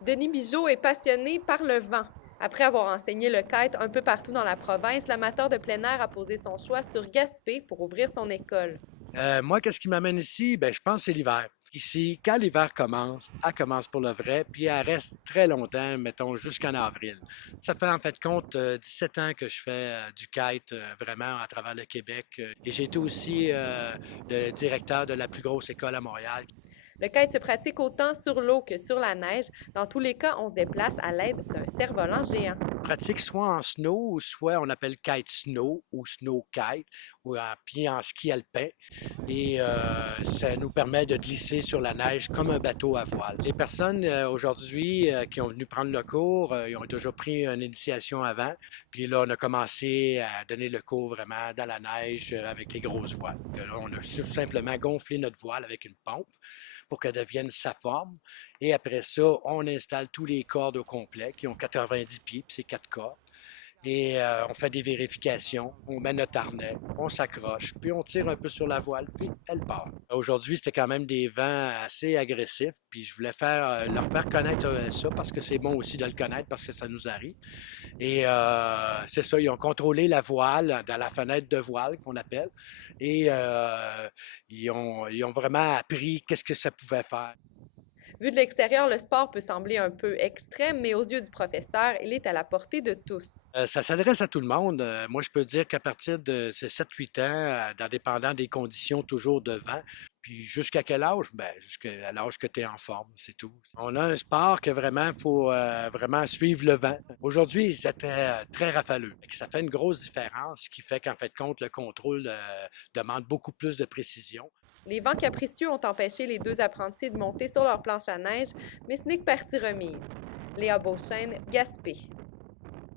Denis Bigeot est passionné par le vent. Après avoir enseigné le kite un peu partout dans la province, l'amateur de plein air a posé son choix sur Gaspé pour ouvrir son école. Moi, qu'est-ce qui m'amène ici? Ben, je pense que c'est l'hiver. Ici, quand l'hiver commence, elle commence pour le vrai, puis elle reste très longtemps, mettons jusqu'en avril. Ça fait en fait compte 17 ans que je fais du kite vraiment à travers le Québec. Et j'ai été aussi le directeur de la plus grosse école à Montréal. Le kite se pratique autant sur l'eau que sur la neige. Dans tous les cas, on se déplace à l'aide d'un cerf-volant géant. Pratique soit en snow, ou soit on appelle kite snow ou snow kite, puis en ski alpin. Et ça nous permet de glisser sur la neige comme un bateau à voile. Les personnes aujourd'hui qui ont venu prendre le cours, ils ont déjà pris une initiation avant. Puis là, on a commencé à donner le cours vraiment dans la neige avec les grosses voiles. Là, on a tout simplement gonflé notre voile avec une pompe pour qu'elle devienne sa forme. Et après ça, on installe tous les cordes au complet qui ont 90 pieds, puis c'est 4 cordes. Et on fait des vérifications, on met notre harnais, on s'accroche, puis on tire un peu sur la voile, puis elle part. Aujourd'hui, c'était quand même des vents assez agressifs, puis je voulais leur faire connaître ça parce que c'est bon aussi de le connaître parce que ça nous arrive. Et c'est ça, ils ont contrôlé la voile dans la fenêtre de voile qu'on appelle, et ils ont vraiment appris qu'est-ce que ça pouvait faire. Vu de l'extérieur, le sport peut sembler un peu extrême, mais aux yeux du professeur, il est à la portée de tous. Ça s'adresse à tout le monde. Moi, je peux dire qu'à partir de ces 7-8 ans, dépendant des conditions toujours de vent, puis jusqu'à quel âge? Ben, jusqu'à l'âge que tu es en forme, c'est tout. On a un sport que vraiment, il faut vraiment suivre le vent. Aujourd'hui, c'est très rafaleux. Ça fait une grosse différence, ce qui fait qu'en fait, compte, le contrôle demande beaucoup plus de précision. Les vents capricieux ont empêché les deux apprentis de monter sur leur planche à neige, mais ce n'est que partie remise. Léa Beauchesne, Gaspé.